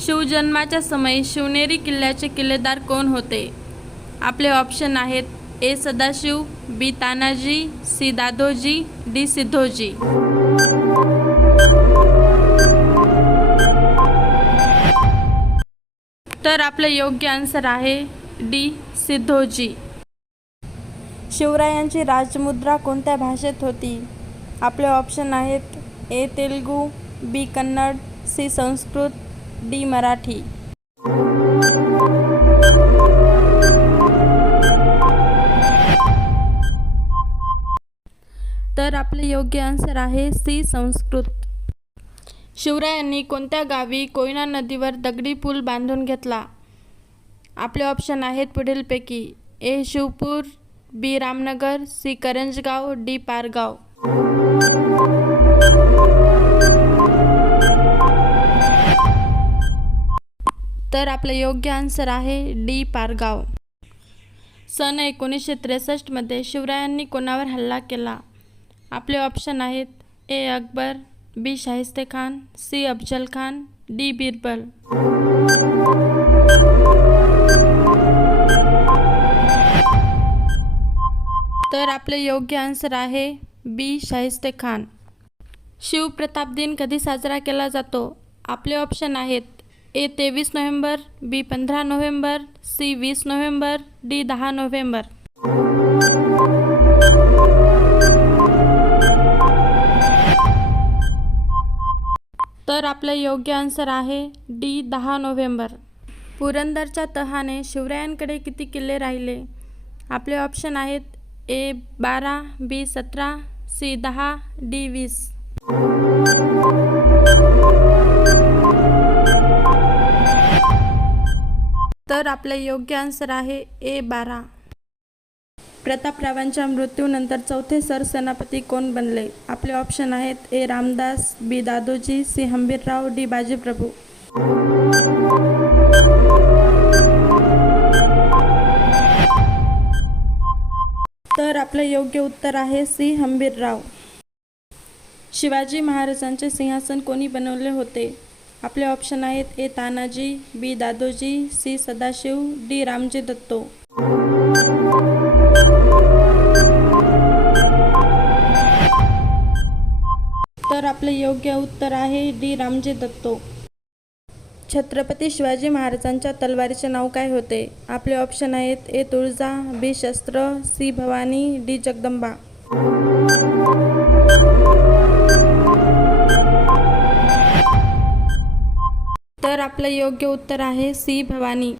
शिवजन्माच्या समयी शिवनेरी किल्ल्याचे किल्लेदार कोण होते? आपले ऑप्शन आहेत: ए सदाशिव, बी तानाजी, सी दादोजी, डी सिद्धोजी. तर आपलं योग्य आन्सर आहे डी सिद्धोजी. शिवरायांची राजमुद्रा कोणत्या भाषेत होती? आपले ऑप्शन आहेत: ए तेलुगू, बी कन्नड, सी संस्कृत, डी मराठी. तर आपले योग्य आन्सर आहे सी संस्कृत. शिवरायांनी कोणत्या गावी कोयना नदीवर दगडी पूल बांधून घेतला? आपले ऑप्शन आहेत पुढीलपैकी: ए शिवपूर, बी रामनगर, सी करंजगाव, डी पारगाव. तर आपलं योग्य आन्सर आहे डी पारगाव. सन 1963 मध्ये शिवरायांनी कोणावर हल्ला केला? आपले ऑप्शन आहेत: ए अकबर, बी शाहिस्तेखान, सी अफजल खान, डी बिरबल. तर आपले योग्य आन्सर आहे बी शाहिस्तेखान. शिवप्रताप दिन कधी साजरा केला जातो? आपले ऑप्शन आहेत: A 23 November, B 15 November, C 20 November, D 10 November. तर आपलं योग्य आन्सर आहे डी 10 नोव्हेंबर. पुरंदरच्या तहाने शिवरायांकडे किती किल्ले राहिले? आपले ऑप्शन आहेत: ए 12, बी 17, सी 10, डी 20. तर आपले योग्य आन्सर आहे ए 12. प्रतापरावांच्या मृत्यूनंतर चौथे सरसेनापती कोण बनले? आपले ऑप्शन आहेत: ए रामदास, बी दादोजी, सी हंबीरराव, डी बाजीप्रभू. तर आपलं योग्य उत्तर आहे सी हंबीरराव. शिवाजी महाराजांचे सिंहासन कोणी बनवले होते? आपले ऑप्शन आहेत: ए तानाजी, बी दादोजी, सी सदाशिव, डी रामजी दत्तो. तर आपले योग्य उत्तर आहे डी रामजी दत्तो. छत्रपती शिवाजी महाराजांच्या तलवारीचे नाव काय होते? आपले ऑप्शन आहेत: ए तुळजा, बी शस्त्र, सी भवानी, डी जगदंबा. तर आपलं योग्य उत्तर आहे सी भवानी.